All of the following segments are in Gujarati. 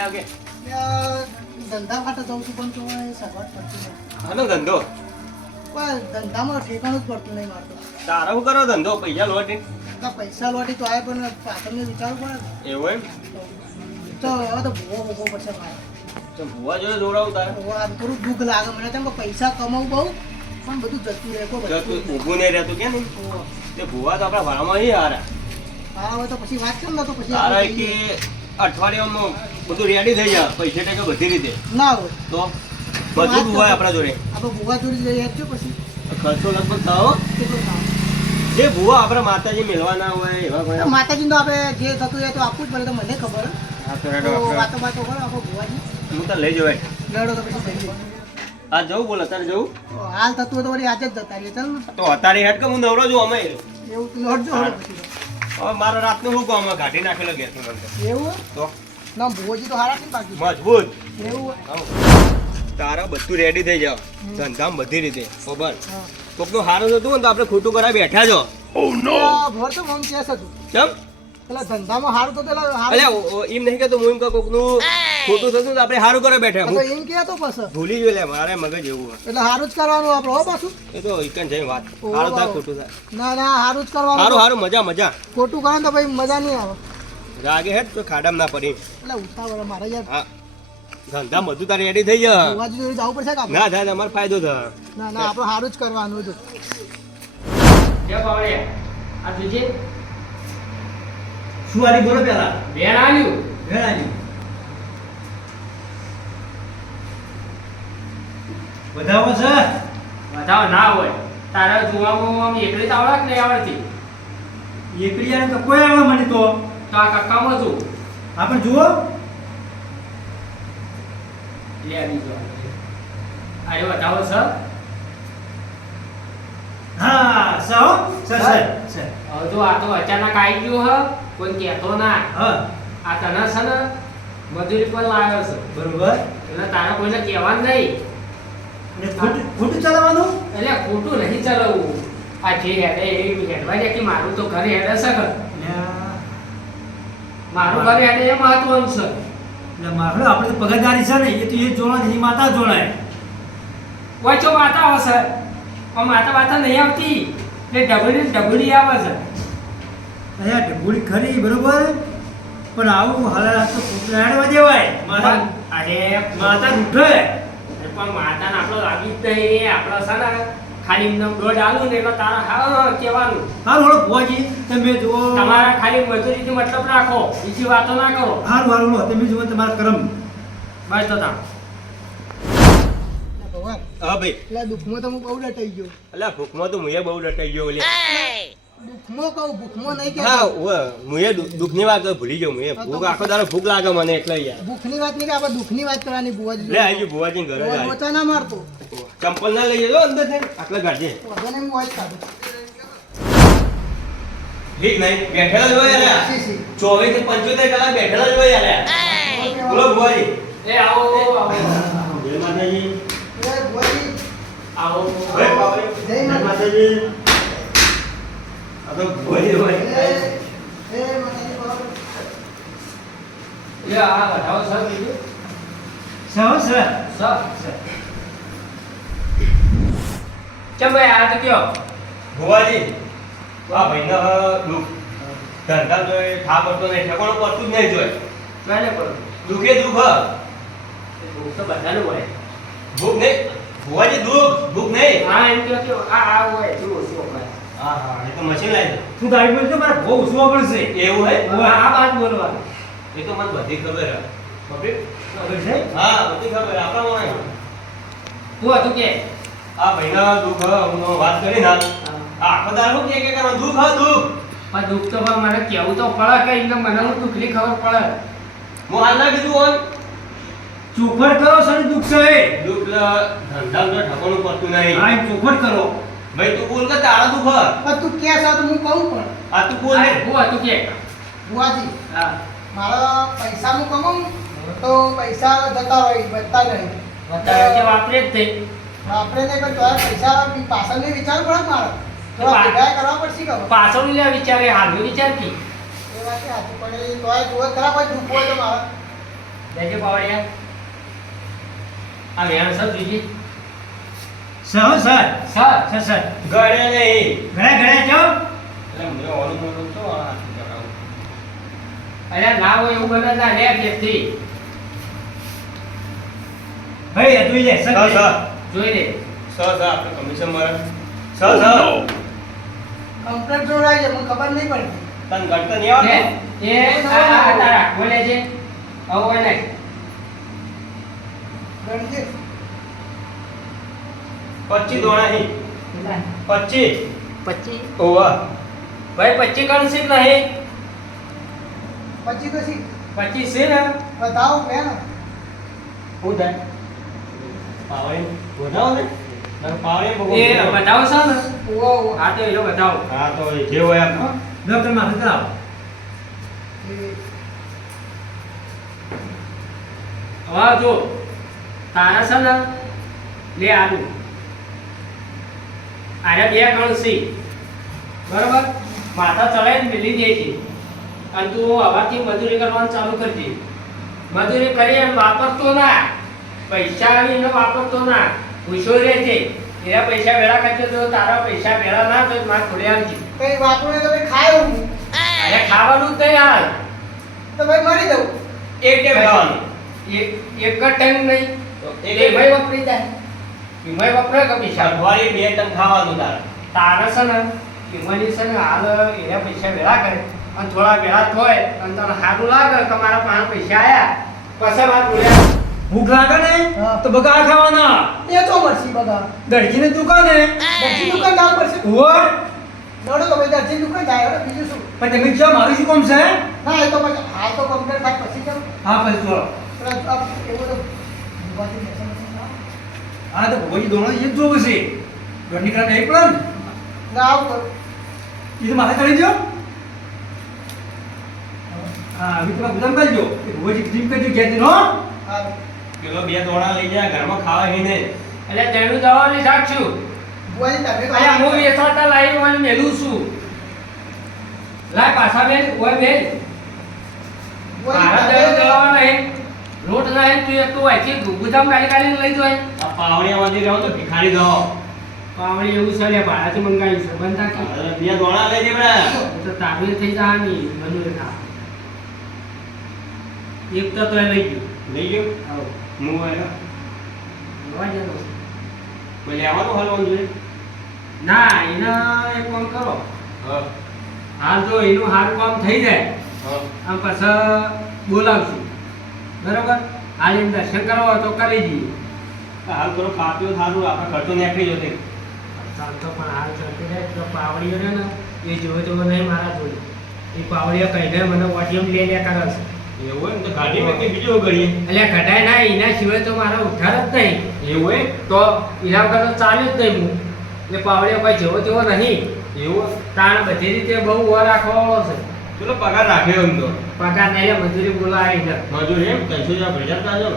આગે ધંધા માટે જઉં છું પણ તો સગવડ પડતી નહીં. હાલો ધંધો પણ ધંધામાં ઠેકાણું જ પડતું નહીં મારતો. તારો શું કરો ધંધો પૈસા લોટી પૈસા લોટી તો આવે પણ પાછળનું વિચારવું પડે ને. એવું એમ તો હવે તો ભૂવો પડશે મારે. તો ભૂવા જોડે જોડાવું તારે આ થોડું દુઃખ લાગે મને તેમ કે પૈસા કમાવું બહુ પણ બધું જતું રહે કોઈ જો તું ઊભું નહીં રહેતું કે નહીં તે ભૂવા તો આપણા ભાડામાં ઈ હારા હા હવે તો પછી વાત કેમ ના તો પછી તારા આપણે કે અઠવાડિયામાં બધું રેડી થઈ જાય પૈસા ટકા બધી રીતે ના હોય તો બધું ભૂવા આપણા જોડે આપણે ભૂવા જોડી લઈ આપજો પછી ખર્ચો લગભગ થાવ કેટલો થાય. જે ભૂવા આપણા માતાજી મેળવાના હોય એવા કોઈ માતાજીને તો આપણે જે થતું હોય તો આપવું જ પડે તો મને ખબર હા તો તો હેડો વાતો કરો આપણે ભૂવાજી હું તો લઈ જવાય લડો તો પછી જઈએ. આ જવું બોલ અત્યારે જવું હાલ થતું હોય તો વળી આજે જ જતા રહીએ ચાલ ને. તો અત્યારે હેડ કે હું નવરો છું અમે એવું તો લડજો હવે પછી તો. હવે મારા રાતનું શું કહું અમે કાઢી નાખેલો ગેસ એવું હોય? તો ના ભૂવાજી તો હારા છે ને બાકી મજબૂત એવું હોય? તારા બધું રેડી થઈ જાવ ધંધામ બધી રીતે ખબર હા. કોકનું સારું થતું હોય ને તો આપણે ખોટું કરાવી બેઠા છો ભર તો મન કેસ હતું કેમ પેલા ધંધામાં હારું તો પેલા અલ્યા હારું એમ નહીં કહેતો હું એમ કહું કોકનું ખોટું થતું તો આપણે સારું કરે બેઠા તો હું એમ કે તો પછી ભૂલી ગયો લે મારે મગજ એવું હોય. એટલે હારું જ કરવાનું આપણે હો પાછું એ તો એકન જઈ વાત ઓહો. સારું થાય ખોટું થાય ના ના હારું જ કરવાનું સારું સારું મજા મજા ખોટું કરે ને તો ભાઈ મજા નહીં આવે રાગે હેડ તો ખાડામાં ના પડી એટલે ઉતાવળ મારે યાર હા ધંધા બધું તારે રેડી થઈ જાય ભૂવાજી જોડે જવું પડશે કે આપણે? ના થાય અમારો ફાયદો થાય ના ના આપણે હારું જ કરવાનું હતું. આ તુજે શું આલી બોલો પેલા વેણ આવ્યું વધાવો છે વધારે ના હોય તારા જોવામાં આમ એકલી તો આવડે કે નહીં આવડતી એકલી આને તો કોઈ આવે મને તો તો આ કક્કામાં તું આપણે જુઓ લે બીજો અરે વધાવો છે હા સહો સર સર સર હવે જો આ તો અચાનક આવી ગયું હ કોઈ કહેતો ના હા આ તને છે ને મજૂરી પર લાવ્યો છે બરોબર એટલે તારે કોઈને કહેવાનું નહીં અને ખોટું ચલાવવાનું એટલે ખોટું નહીં ચલાવવું આ જે હેડે એ હેડવા જાય કે મારું તો ઘરે હેડે છે કે મારું ઘરે હેડે એ મહત્વનું છે એટલે મારો આપણે તો પગારદારી છે ને એ તો એ જોણા એની માતા જોણાય વચ્ચો માતા હશે પણ માતા નહીં આવતી એટલે ડબડી આવે છે અહીંયા ઢબુડી ખરી બરોબર પણ આવું હાલ તો રાડવા દેવાય માતા અરે માતા ઉઠે પણ માતાને આપણો લાગી જ નહીં આપણો છે ને ખાલી એમને દોઢ આલું ને એટલે તારા હા કહેવાનું હારું હળો ભુવાજી તમે જુઓ તમારા ખાલી મજૂરીથી મતલબ રાખો બીજી વાતો ના કરો હારું હારું હળો તમે જુઓ તમારા કરમ બસ તો તા ભગવાન હા ભાઈ એટલે દુઃખમાં તો હું બહુ ડટાઈ ગયો. અલ્યા ભૂખમાં તો મુએ બહુ ડટાઈ ગયો લે દુઃખમાં કહું ભૂખમાં નહીં હા કહેતો. મુએ દુઃખની વાત તો ભૂલી ગયો મુએ ભૂખ આખો દાડો ભૂખ લાગે મને એટલે યાર ભૂખની વાત નહીં કે આપણે દુઃખની વાત કરવાની ભુવાજી લે આવી ગયું ભુવાજી ઘરે જ આવી. લોચા ના મારતો ચંપલ ના લઈ જજો અંદર થી આટલા ગાડજે વધુ નહીં હું વાંચ કાઢું. ઠીક નહીં બેઠેલા જ હોય યાર સી, સી. 24 થી 75 કલાક બેઠેલા જ હોય યાર બોલો ભુવાજી એ આવો આવો જય માતાજી એ ભુવાજી, આવો જય બાપરે જય જય માતાજી આ તો ભુવાજી હોય એ માતાજી બાપ. એ આ બતાવો સર બીજું સહો સર સર કેમ ભાઈ આ તો કયો ભુવાજી આ ભાઈને દુઃખ ધંધા તો એ ખા પડતો નહીં ઠેકાણું પડતું જ નહીં જોય કોને કરો દુઃખે દુઃખ હ. ભૂખ તો બધાનું હોય ભૂખ નહીં ભુવાજી ભૂખ નહીં હા એમ કહો કે આ હોય શું ઓછું હોય હા હા એ તો મશીન લાવી તું તારી બોલતો મારે બહુ ઉસવા પડશે એવું હે આ વાત બોલવાની એ તો મને બધી ખબર હે ખબર ખબર છે હા બધી ખબર આપણા મને તું હતું કે આ ભાઈના દુઃખ હ, હું વાત કરી ના આ આખો દાડો કે કરો દુઃખ હ દુઃખ પણ દુઃખ તો પણ મને કેવું તો પડે કે એમને મને હું દુઃખની ખબર પડે હું હાલ ના કીધું હોન ચોખવટ કરો સર દુઃખ છે એ. દુઃખ ધંધા તો ઠકાણું પડતું નહીં હા એમ ચોખવટ કરો ભાઈ તું બોલ કે તારા દુઃખ હ. પણ તું કે છો તો હું કહું પણ આ તું બોલ ને હું હતું કે ભુવાજી હા મારા પૈસા હું કમાઉં તો પૈસા જતા હોય વધતા નહીં વધારે કે વાપરે જ તે આપણે નહીં પણ તોય પૈસા પાછળની વિચાર પડે મારે થોડા ભેગા કરવા પડશે કે હવે. પાછળ લે વિચારે હાલનું વિચાર કી એ વાત સાચી પણ એ તોય જુઓ ખરા કોઈ દુઃખ હોય તો મારે દેજો પાવડિયા આ વેણ સર બીજી sir sir sir sir sir ગળે નહીં ઘણા ઘણા છો એટલે મને ઓલું મોટું તો આ કરાવું. અરે ના હોય એવું બને ના લે જેથી ભાઈ આ જોઈ લે સર સર સર જોઈ લે સર આપણે કમિશન મળે સર કમ્પ્લેટ જોડાય છે મને ખબર નહીં પડતી તને ગળતો નહીં આવડે એ આ તારા બોલે છે આવો એને ગણજે 25 દોણા હી 25 25 ઓવા ભાઈ 25 કણ છે કે નહીં પછી તો શી 25 છે ને બતાવો બેન હું થાય પાવડે વધાવો ને ના પાવડે બહુ એ બતાવો છો ને ઓ હા તો એનો બતાવો હા તો એ જે હોય આપ ડોક્ટર માં કરાવો હવે જો તારા છે ને લે આનું આને બે કણ છે બરાબર માથા ચડાવીને મેલી દે છે અને તું હવાથી મજૂરી કરવાનું ચાલુ કરજે મજૂરી કરી એમ વાપરતો ના પૈસા આવીને વાપરતો ના પૂછો રહે છે એના પૈસા વેળા કરજો તો તારા પૈસા વેળા ના તો મારે થોડે આવજે કઈ વાપરું તો ભાઈ ખાયો હું અરે ખાવાનું જ નહીં હાલ તો ભાઈ મરી દઉં એક ટેપ ખાવાનું એક જ ટાઈમ નહીં તો એ એક ભાઈ વપરી જાય એમાંય વપરાય કે પૈસા અઠવાડિયે 2 ટન ખાવાનું તારે તારા છે ને એમાંની છે ને હાલ એના પૈસા વેળા કરે અને થોડા વેળા થાય અને તને સારું લાગે કે મારા પાસે પૈસા આયા પછી મારે બોલ્યા ભૂખ લાગે ને હા. તો બગાડ ખાવાના એ તો મરસી બગા દરજીની દુકાન ને દર્જી દુકાન જાવ પડશે ઓર દોડો તો ભાઈ દર્જી દુકાન જાય હવે બીજું શું પણ તમે જો મારું શું કામ છે ના એ તો પછી હાલ તો કમ્પ્લેટ થાય પછી કરું હા પછી ચલો પણ અબ એવું તો ભગવાનની દર્શન ના હા તો ભગવાનજી દોણો એ જ જોવું છે દોડ નીકળા નહીં પડે ને આવું કરું એ તો માથે ચડી દો હા હવે તમે ગુદામ કરજો કે ભગવાનજી જીમ કરજો ઘેર નો હા કિલો 2 દોણા લઈ જા ઘરમાં ખાવા હી ને એટલે તેનું દવાની સાચું ભગવાનની તમે તો અલ્યા હું વેચાતા લાવી મને મેલું છું લાય પાછા બેન ઓય બેન મારા તેનું દવા નહીં લોટ નહીં તું એક તો વાંચી ગુદામ કાઢી કાઢીને લઈ જાય આ પાવડિયામાંથી રહો તો ભિખારી દો પાવડી એવું છે લે ભાડાથી મંગાવ્યું છે બનતા કે અરે 2 દોણા લઈ જે બરા એ તો તાબીર થઈ જવાની મજૂરી ખા એક તો તોય લઈ ગયું લઈ ગયો આવો હું આવ્યો જોવા જતો બોલે આવવાનું હાલવાનું જોઈએ ના એના એક કામ કરો હા હાલ જો એનું હારું કામ થઈ જાય હા આમ પાછા બોલાવશું બરાબર હાલ એમ દર્શન કરવા હોય તો કરી દઈએ હાલ કરો ખાપ્યો સારું આપણે ખર્ચો નીકળી જશે ચાલ તો પણ હાલ ચાલતી રહે તો પાવડીઓ ને એ જોવે તો નહીં મારા જોડે એ પાવડીઓ કહીને મને ઓટીએમ લે લે કરે છે એવું હોય ને તો ગાડી મેં કંઈ બીજું કરીએ એટલે ઘટાય ના એના સિવાય તો મારા ઉઠાર જ નહીં એવું હોય તો એના વગર તો ચાલ્યું જ નહીં હું એટલે પાવડીઓ કોઈ જેવો તેવો નહીં એવું તાણ બધી રીતે બહુ વાર રાખવાનો છે ચલો પગાર રાખ્યો એમ તો પગાર નહીં લે મજૂરી બોલાવી છે મજૂર એમ 300 ભેજા તાજો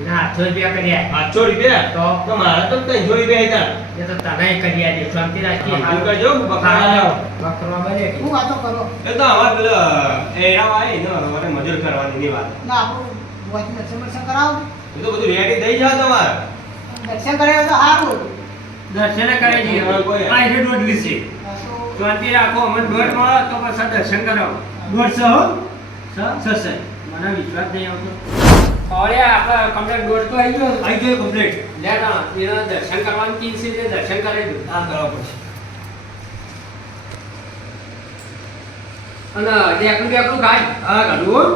એના 800 રૂપિયા કર્યા 800 રૂપિયા તો મારા તો 300 રૂપિયા હતા એ તો તને કરી આલી શાંતિ રાખી હાલ કરજો બકરા બકરા બને હું વાતો કરો એ તો અમાર પેલો એડા વાય ને અમારે મજૂર કરવાની ની વાત ના આપણું ભગવાનની દર્શન કરાવો એ તો બધું રેડી થઈ જાય તમારે દર્શન કરાવે તો સારું દર્શન કરી દઈએ આ એને દોઢ લીધી આ તો શાંતિ રાખો અમને દોઢ મળે તો પછી દર્શન કરાવો દોઢ સો સર સર મને વિશ્વાસ નહીં આવતો હવે આપણે કમ્પ્લેટ દોઢ તો આવી ગયો આવી ગયો કમ્પ્લીટ લે ના એના દર્શન કરવાનું કી છે તે દર્શન કરી દો આ કરવા પડશે અને ડેકલું ડેકલું ખાય હા કાઢું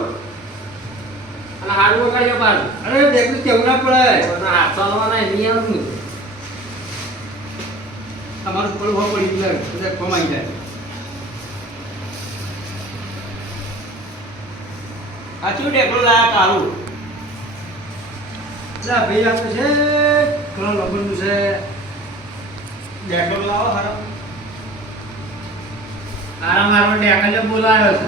અને હાડવું કરીએ પાછું અરે દેખલું કેવું ના પડે અને હાથ ચાલવાના નહીં આવતું તમારું પડવું હોય પડી ગયું બધા કમાઈ જાય આ ચૂ ટેકલો લાયા કાળું જા ભાઈ આ તો છે કલર લગનનું છે ટેકલો લાવો હારો આરામ મારો ડેકલે બોલાયો છે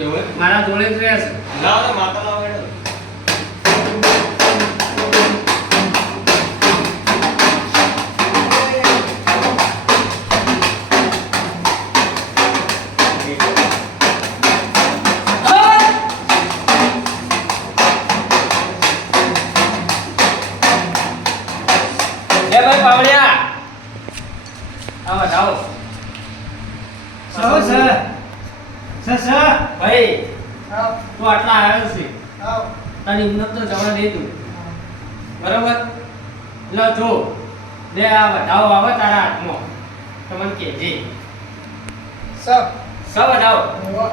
એવું હોય? મારા જોડે જ રહેશે લાવો તો માતા લાવો હેડો. આવો સર સર ભાઈ આવ તું આટલા આવ્યો છે આવ તને એમને તો જવા દે તું બરોબર લો જો લે આ વધાવો આવે તારા હાથમાં તમને કહેજે સબ સૌ વધાવો ઓવા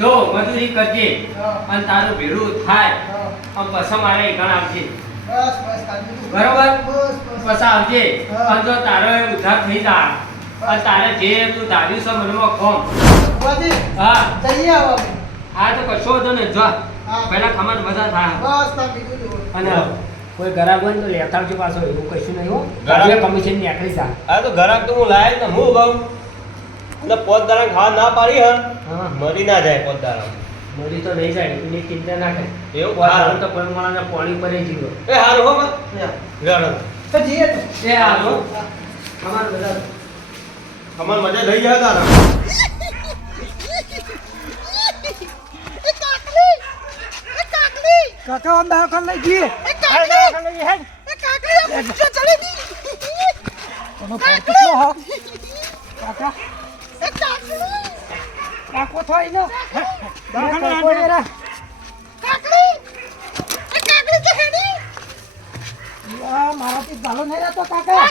જો મજૂરી કરજે હા. અને તારું ભેળું થાય હા. આમ પછી મારે ગણ આવજે બસ બસ કાઢી દીધું. બરોબર બસ બસ પછી આવજે હા. અને જો તારો એ ઉધાર થઈ જા અને તારે જે તું ધાર્યું છે મનમાં ખોમ ભુવાજી હા જઈએ આવો અમે. આ તો કશો હતો ને જો હા. પહેલા ખમણ બધા થાય બસ તમે બીજું જુઓ. અને કોઈ ઘરાક હોય ને તો લેતા આવજો પાછો એવું કશું નહીં હો ઘરાક- ઘરાક કમિશન નીકળી જા આ તો ઘરાક તો હું લાયક ને હું કહું એટલે પોત દાડા ખાવા ના પાડી હા હા મરી ના જાય પોત દાડા મોદી તો નહીં જાય એની ચિંતા ના કરે એવું? વાળા તો કોઈ માણસને પાણી પર જીવો એ હારું હો માં ગણ તો જઈએ તો. એ હાલો અમાર બધા અમાર મજા થઈ જાય તારા કાકા આમ દવાખાને લઈ જઈએ તમે ફોન કેટલો હો કાકા કાકો થાય ને દવાખાને લઈ જઈએ મારાથી ભાલો નહીં રહેતો કાકા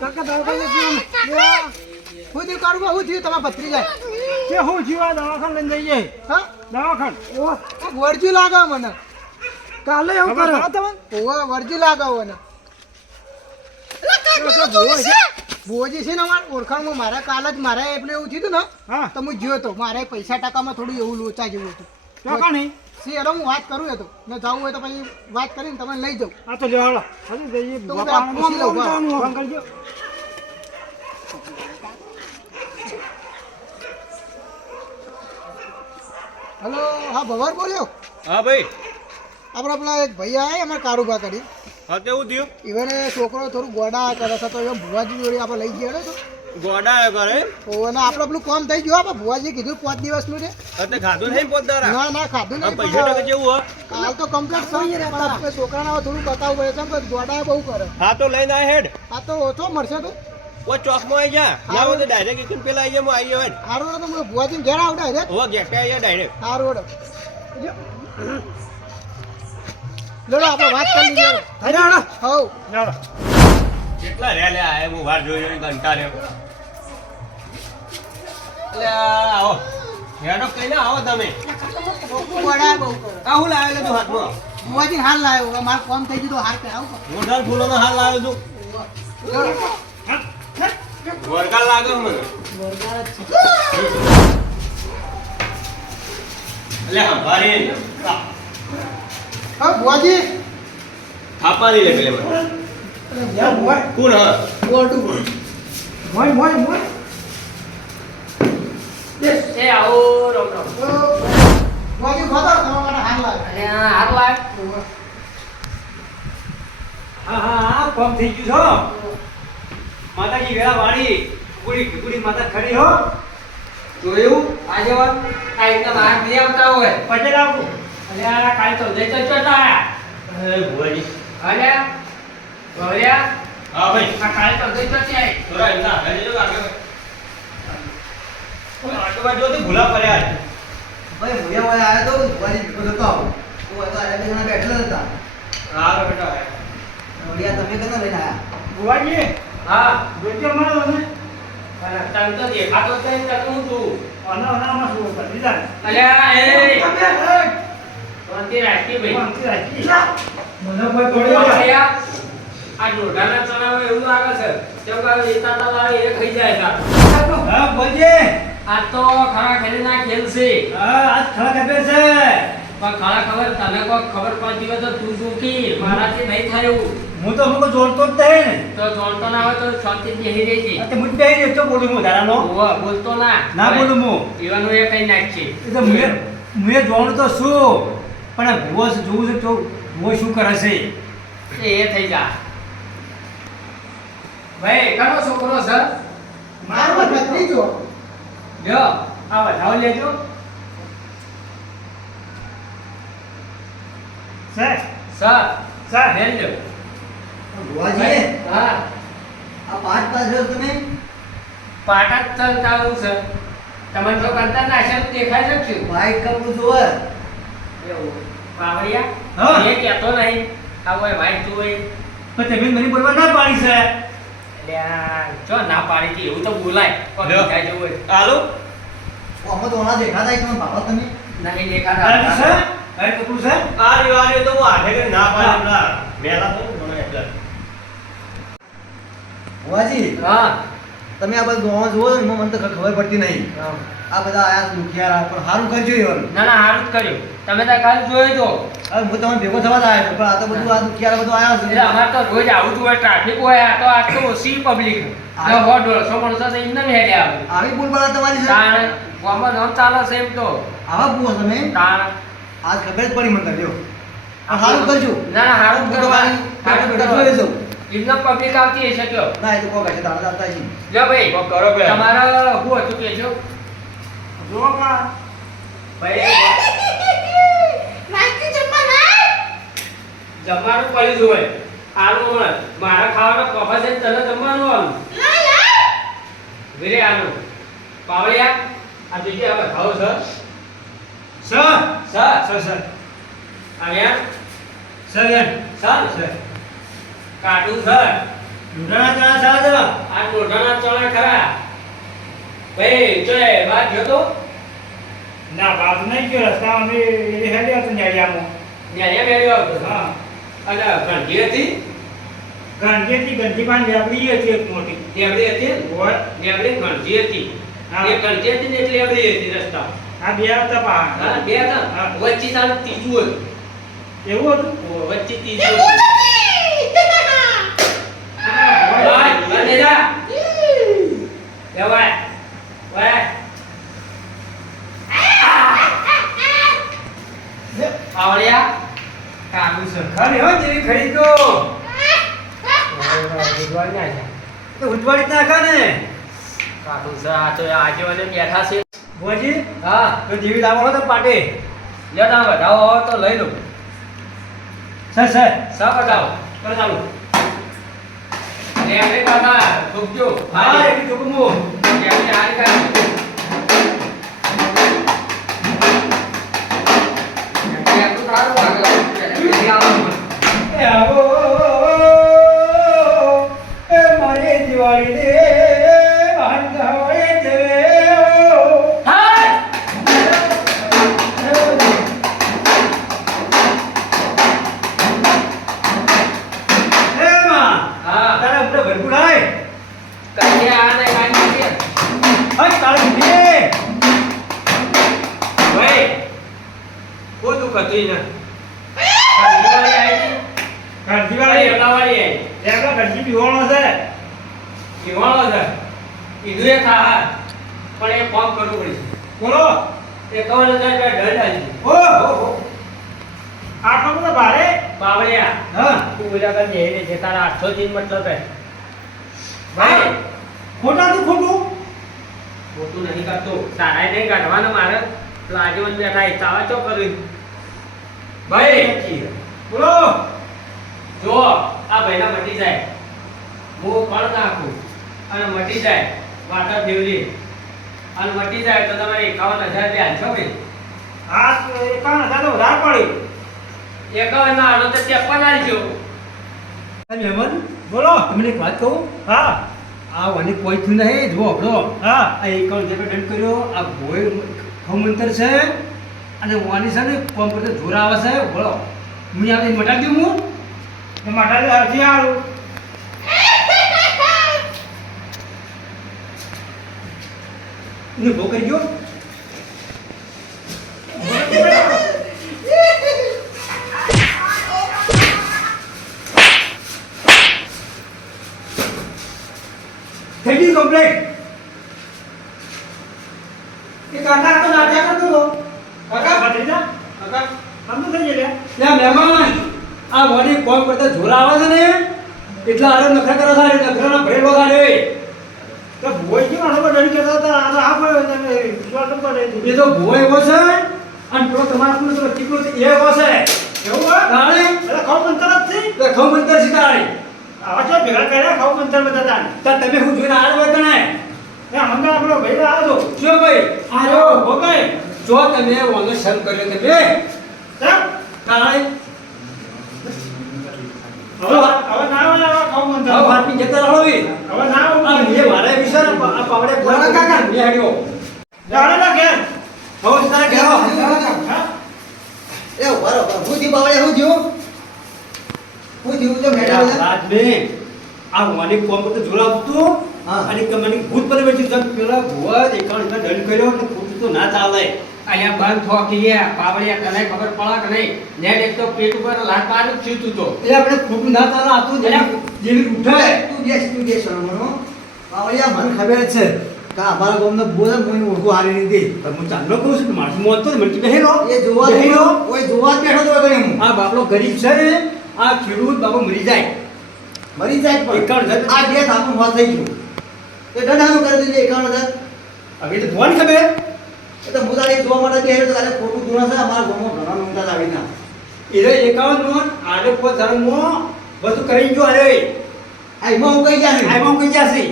કાકા દવાખાને લઈ જઈએ હું થયું કાઢું હું થયું તમારા ભત્રી જાય કે હું જીવા દવાખાને લઈને જઈએ હા દવાખાને આ વરજી લાગે મને કાલે એવું ખબર કરો ખબર તમને ઓવા વરજી લાગે મને ભુવાજી છે ને અમારે ઓળખાણમાં મારા કાલ જ મારે એટલે એવું થયું હતું ને હા તો હું જ્યો તો મારે પૈસા ટકામાં થોડું એવું લોચા જેવું હતું કાકા નહીં સી એનો હું વાત કરું હતો ને જવું હોય તો પછી વાત કરીને તમે લઈ જાઉં આ તો લેવાડો હજુ જઈએ તો બાપા હું પૂછી લઉં, બા. ફોન કરજો હલો હા ભવર બોલ્યો હા ભાઈ આપણા પેલા એક ભાઈ આવ્યા અમારે કારોબાર કરી હા કેવું થયું ઈવન એ છોકરો થોડું ગોડા કરે છે તો એ ભુવાજી જોડે આપણે લઈ ગયા તો ગોડા કરે અને આપણે પેલું કામ થઈ ગયું આપણે ભુવાજી કીધું 5 દિવસનું છે એટલે ખાધું નહીં પોત દાડા ના ના ખાધું આ નહીં પૈસા ટકે પણ જેવું હાલ તો કમ્પ્લીટ થઈ ગયા પણ આપણે છોકરાને હવે થોડું બતાવવું પડે છે કે ગોડા બહુ કરે હા તો લઈને આ હેડ આ તો ઓછો મળશે તો ઓ ચોકમાં આવી જા ના હોય તો ડાયરેક્ટ એકન પેલા આવી જા આવી જાય સારું તો મને ભુવાજી ઘેર આવડે છે ઓ ગેટે આવી જા ડાયરેક્ટ સારું લડો આપણે વાત કરી લઈએ થઈ જાડો હવ જાડો કેટલા રે લે આ હું વાર જોઈ જોઈ ઘંટા રે એટલે આવો હેડો કઈને આવો તમે ગોડા બહુ કરે આ હું લાવેલો તું હાથમાં ભુવાજી હાલ લાવ્યો હવે મારું કામ થઈ ગયું તો હાર પહેરાવું મોઢાર ફૂલોનો હાલ લાવ્યો તું વરગાલ લાગે મને એટલે હંભારી હા ભુવાજી થાપાની લે પેલે મને કોણ હા ગોડું મોય મોય મોય એ આવો રોમ રોમ ભુવાજી બતાવો તમારા માટે હાર લાવ્યો અને હારું લાગ હા હા હા કોમ થઈ ગયું છો માતાજી વેળા વાળી ગુડી ગુડી માતા ખરી હો જોયું આજે વાત આ એકદમ હાર નહીં આવતા હોય પટેલ આવું અને આ કાલે તો જઈ તો ચોટા એ ભુવાજી અને ગોળ્યા હા ભાઈ આ કાલે તો જઈ ચોટી આય થોડા એમના આગળ જજો આગળ આગળ જો તે ભૂલા પડ્યા છે. ભાઈ હું એવા આવ્યો તો ભુવાજી ભેગો થતો આવો તો આ તો આયા જણા બેઠેલા હતા હા રે બેટા વળિયા તમે કને લઈને આયા ભુવાજી હા જોજો મારો ને અને તન તો દેખાતો જ નહીં તન હું તું આમાં શું કરી દીધા અલ્યા એ શાંતિ રાખી ભાઈ મને કોઈ તોડ્યો ગોળ્યા આ ડોઢાના ચણામાં એવું લાગે છે કેમ કે એતા તાલા એ ખાઈ જાય છે હા બોલજે આ તો ખરા ખેલીના ખેલ છે હા આજ ખરા ખબર છે પણ ખરા ખબર તને કોઈ ખબર પડતી હોય તો તું જોકી મારાથી નહીં થાય એવું હું તો અમુક જોડતો જ નહીં ને તો જોણતો ના હોય તો શાંતિ બેહી રહી છે તે મુદ્દે એ તો બોલું હું ધારાનો ઓવા બોલતો ના ના બોલું હું એવાનું એ કઈ નાખશે એ તો મુએ જોણું તો શું પણ ભૂવો જોવું છે તો ભૂવો શું કરે છે એ થઈ જા ભાઈ કનો છોકરો સર મારો ભત્રીજો લ્યો આ વધાવ લેજો સર સર સર લેજો ભુવાજી પાટા છો તમે પાટા જ ચાલતા છે તમને તો કરતા નાશે દેખાય છે શું વાઈટ કપડું જોવે એવું પાવડિયા હા. એ કહેતો નહીં આવો એ વાઈટ જોઈ પણ તમે મને બોલવા ના પાડી છે અલ્યા જો ના પાડી હતી એવું તો બોલાય કોઈ લ્યો. દેખાય જેવું હોય આલો અમે તો ઓના દેખાતા તમે ભાવો તમે નહીં અરે દેખાતા છે અરે કપડું છે આ તો હું હાથે કરી ના પાડે પેલા મેલા તો મને એટલે ભુવાજી હા તમે આ બધું જોવા જુઓ ને મને તો ખબર પડતી નહીં હા. આ બધા આયા દુખિયારા પણ સારું કરજો એવાનું ના ના સારું જ કર્યું તમે તો કાલ જોઈ દો હવે હું તમને ભેગો થવા જ આવ્યો છું, પણ આ તો બધું આ દુખિયારા બધું આવ્યા એટલે છે અમારે તો રોજ આવું જ હોય ટ્રાફિક હોય આ તો આજ તો ઓછી પબ્લિક આ- 100-150 માણસો તો એમને બી હેડે આવે આવી ભૂલ પડે તમારી છે તાણ ગામમાં નામ ચાલે છે એમ તો આવા ભૂવો તમે તાણ આજ ખબર જ પડી મને લ્યો સારું કરજો ના ના સારું હું તો કરવાનું ખાલી સારું બેઠો જોઈ કરવાનું જાઉં. એમનો પબ્લિક આવતી હશે કયો ના એ તો કોક હશે દાડા દાદા છે લ્યો ભાઈ કોક કરો બે તમારે શું હતું કે છો જો કા ભાઈ જમવાનું પડ્યું જ હોય આનું હમણાં મારા ખાવાનો કફા છે ને તને જમવાનું આનું વીરે આનું પાવળિયા આ બીજી હવે ખાવ છે સર સર આવ્યા સર યાર સર સર કાટું સર ડુંડાના ચણા સારા જરા આ મોઢાના ચણા ખરા ભાઈ ચોય વાત ગયો તો ના બાજુ નહીં ગયો રસ્તા અમે એ હેડ્યા તો ન્યાયામાં ન્યાય મેળ્યો હતો હા અને ગંધી હતી ગાંધીથી ગંધી પાણી વ્યાપરી હતી એક મોટી લેવડી હતી હોય લેવડી ગંધી હતી હા. એ ગંધી હતી ને એટલે લેવડી હતી રસ્તા આ બે હતા પા હા બે હતા હા. વચ્ચે તારું ત્રીજું એવું હતું હતું વચ્ચે ત્રીજું હતું ભાઈ બંને જા લેવાય વાય આવળિયા કાબુ સર ખરી હો જેવી ખરી તો ભગવાન ના છે તો ઉઠવાડી જ નાખા ને કાબુ સર આ તો આગેવાને બેઠા છે બોજી હા તો જેવી લાવો હો તો પાટે લ્યો તમે બતાવો હોય તો લઈ લો સર સર સા બતાવો કરો ચાલુ લેવડી કાકા ઠોકજો હા એવી ટુકમો લેવડી હારી કાઢો લેવડી આટલું સારું લાગે લેવડી આવો એ આવો એ મારી દિવાળી દે વાંધાવે દેવો હાય એ માં હા તારા ઉપર ભરપૂર આય કઈ આ ને કાઈ છે હઈ તારે દે ભાઈ કોદું કતી ને દિવાળી આવી ગાંધી દિવાળી વાળી એલાવાળી આવી એમનો ગાંધી પીવાનો છે પીવાનો છે કીધું એ ખા પણ એ ફોર્મ કરવું પડશે બોલો 51,000 રૂપિયા દંડ આવી ઓ આટલો બધો ભારે બાવળિયા હા તું બોલ્યા કર ને એને જે તારા 800 થી મતલબ હે ભાઈ ખોટાથી ખોટું ખોટું નહીં કરતો તારા નહીં કાઢવાનું મારે પેલા આજીવન બેઠા એ ચાવા ચો કર્યું ભાઈ બોલો જો આ ભાઈના મટી જાય હું કણ નાખું અને મટી જાય વાટર ફેવરી અને મટી જાય તો તમારે 51,000 રૂપિયા આલશો ભાઈ આ 51,000 તો વધારે પડી 51 ના આલો તો 53 આલજો મહેમાન બોલો તમને એક વાત કહું હા આ વની કોઈ થયું નહીં જુઓ આપણો હા આ એકાઉન્ટ જેટલો દંડ કર્યો આ ભોય ખમંતર છે અને વાની છે ને કોમ કરતો જોર આવે છે બોલો હું આપણે મટાડી દઉં હું તો માટા હરથી આવું એને ભો કરી ગયો થઈ ગયું કમ્પ્લેટ એ કાકા તો નાટ્યા કરતો હતો કાકા ભત્રીજા કાકા આમ તો થઈ ગયા ત્યાં મહેમાન આ વની કોમ કરતા જોર આવે છે ને એટલા આરે નખરા કરો છે નખરાના ભરેલ વગાડે તો ભોય કેમ આનો પર ડરી કરતા હતા આ તો આ પડ્યો તમે વિશ્વાસ કેમ કરે એ તો ભો એવો છે અને પેલો તમારા કુલ તો ટીકલો છે એ એવો છે એવું હોય તાણે એટલે ખબર અંતર જ છે તો ખમંતર શિકારી આવા ચો ભેગા કર્યા ખબર ખાવ મંતર બતાતા તો તમે હું જોઈને આડ વગણાય એ હંગા આપણો ભાઈ આવો છો જો ભાઈ આયો ભોગાય જો તમે ઓનો શમ કર્યો તમે ચાલ કાળે હવે ના આવે ખાવ મંતર હવે વાત ની જતા રહો હવે ના આવે મે મારા વિશે આ પાવડે બોલા કાકા મે હાડ્યો જાણે ના કે હવે તારે કેવો હા એ બરોબર હું દી બાવળે હું થયું તો મેડા રાત મે આ મને કોમ પર જોડાવતો હા. અને કમાની ભૂત પર બેઠી જન પેલા ભુવા એકાઉન્ટ માં દંડ કર્યો એટલે ખોટું તો ના ચાલે અહીંયા બંધ થોકી ગયા પાવડિયા તને ખબર પડે કે નહીં નેટ એક તો પેટ ઉપર લાત મારું જ થયું તું તો એટલે આપણે ખોટું ના ચાલે આ તો જેવી ઉઠાય તું દેશ શરમનો બાવળિયા મને ખબર જ છે કે અમારા ગામનો બોલ કોઈને ઓળખું હારી નથી પણ હું ચાંદલો કહું છું કે માણસ મોત તો મને બેહેલો એ જોવા કોઈ જોવા જ બેઠો તો ગણી હું આ બાપડો ગરીબ છે ને આ ખેડૂત બાપો મરી જાય મરી જાય પણ 51,000 આ બે થાપું મોત થઈ ગયું એ દંડાનું કરી દીધું 51,000 હવે તો ભોન ખબર એ તો મુદારી જોવા માટે બેહે તો તારે ખોટું ગુના છે અમારા ગામમાં ઘણા નોંધા આવી ના એને 51 નો આડે કો ધર્મો બધું કરી જો અરે આ એમાં હું કઈ જાય આમાં કઈ જાસી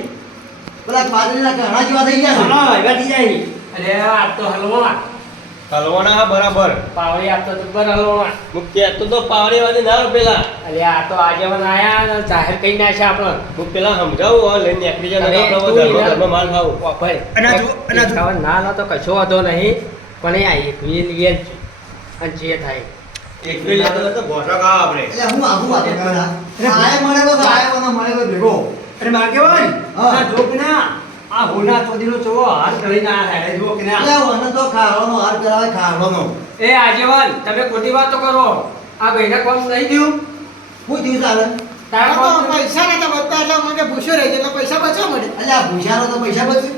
પેલા પાદરીના ઘણા જેવા થઈ ગયા છે હા એવા થઈ જાય અરે આ તો હલવાના હલવાના બરાબર પાવડી આ તો જબ્બર હલવાના હું કહેતો તો પાવડી વાળી ના પેલા અરે આ તો આગેવાન આયા ને જાહેર કઈ નાખ્યા આપણે હું પેલા સમજાવું હવે લઈને નીકળી જાય અરે આપણે તું ધર્મ યાર. ધર્મ માલ ખાવું ભાઈ અને આ જો- ના લો તો કશો વાંધો નહીં પણ એ આ એક વ્હીલ વ્હીલ અને જે થાય એક બે જણા તો ભોસા ખાવા આપણે એટલે હું આવું વાત કરા આય મળે તો આય મને મળે તો ભેગો અરે માગેવાન હા. આ જોક ના આ હોના તોદીનો ચોવો હાર કરીને આ હેડે જોક ના એટલે મને તો ખાવાનો હાર કરાવે ખાવાનો એ આગેવાન તમે ખોટી વાતો કરો આ ભાઈને કોમ નહીં દઉં હું થયું ચાલે તારા આ તો કોમ પૈસા નતા વધતા એટલે મને ભૂસ્યો રહી એટલે પૈસા બચવા મળે એટલે આ ભૂસાનો તો પૈસા બચે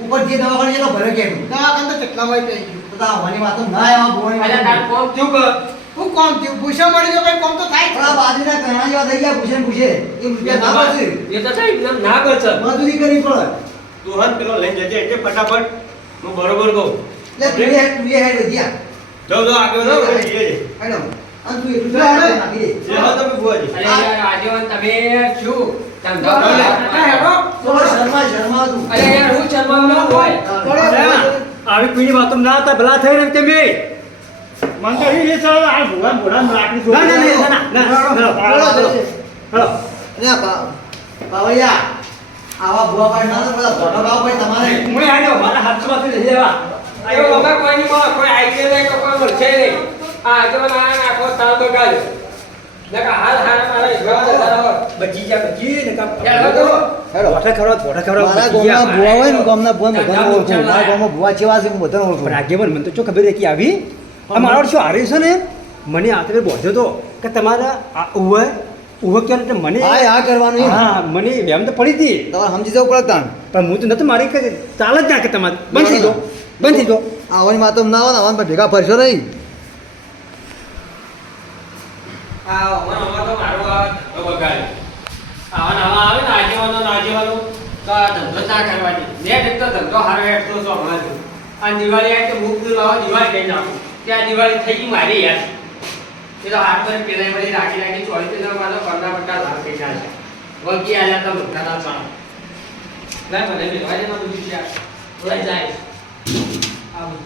ઉપર જે દવાખાને જેટલો ભરે કે દવાખાને તો કેટલામાં પઈ ગયું તો આ વાની વાતો ના આવા ભોવાની અરે તાર કોમ થયું કે હું કોમ થયું ભૂસા મળી ગયો કઈ કોમ તો થાય પણ આ બાજુના ઘણા જેવા થઈ ગયા ભૂસે ભૂસે એ રૂપિયા ના બચે એ તો થાય એકદમ ના બચત મજૂરી કરવી પડે તું હન પેલો લઈને જજે એટલે ફટાફટ હું બરોબર કહું એટલે તું એ હેડ વધ્યા જાઉં તો આગળ જાઉં એટલે જઈએ છે. હેડો અને તું એટલું તો હેડ નાખી દે જે હો તમે ભુવાજી અરે યાર આગેવાન તમે શું ધંધો અરે, હેડો થોડો શર્મા તું અરે યાર હું ચલવાનું હોય આવી પીડી વાતો ના હતા ભલા થઈ રહી તમે મન તો એ ચાલ આ ભગવાન ભોળા રાખી ના ના ના હેલો અરે બાવળિયા આવા ભુવા પાડ ના તો બધા ફોટો ગાવ ભાઈ તમારે હું આડ્યો મારા હાથમાંથી લઈ લેવા આયો બાબા કોઈ નહીં મળે કોઈ આઈડિયા નહીં કે કોઈ મળશે નહીં આ આગેવાન આ નાખો તાલ બગાડ્યો નકા હાલ હાલ મારે ઘર બચી જા બચી ને કામ હેડો તો. હેડો. વોટા ખવડાવ મારા ગામના ભુવા હોય ને ગામના ભુવા બધાને ઓળખું મારા ગામમાં ભુવા ચેવા છે હું બધાને પણ ઓળખું આગેવાન મને તો શું ખબર હતી આવી આ મારો શું હારે છે ને મને આતરે બોધ્યો તો કે તમારા આ ઉવે ક્યાં એટલે મને હા આ કરવાનું એમ. હા મને એમ તો પડી હતી તમારે સમજી જવું પડે તાણ પણ હું તો નતું મારી કે ચાલ જ ના કે તમારે બંધ થઈ દો બંધ થઈ દો આવવાની માતો ના આવે ને આવવાનું ભેગા ફરશો નહીં આ અમાર તો મારો આ ધંધો બગાડ્યો આવા નવા આવે ને આગેવાનો તો આ ધંધો ના કરવાની નેટ એક તો ધંધો હારો હેઠતો છો હમણાં જો. આ દિવાળી આવી તો મુખ લાવો દિવાળી કઈ નાખું ત્યાં દિવાળી થઈ ગઈ મારી યાર એ તો હાથ પર પેલા બધી રાખી ચોરી પેલા મારો પરના પટ્ટા લાલ થઈ જાય છે વળગી આવ્યા તો મોટા ના પાડો ના મને મેળવા દે બધું છે લઈ જાય આવું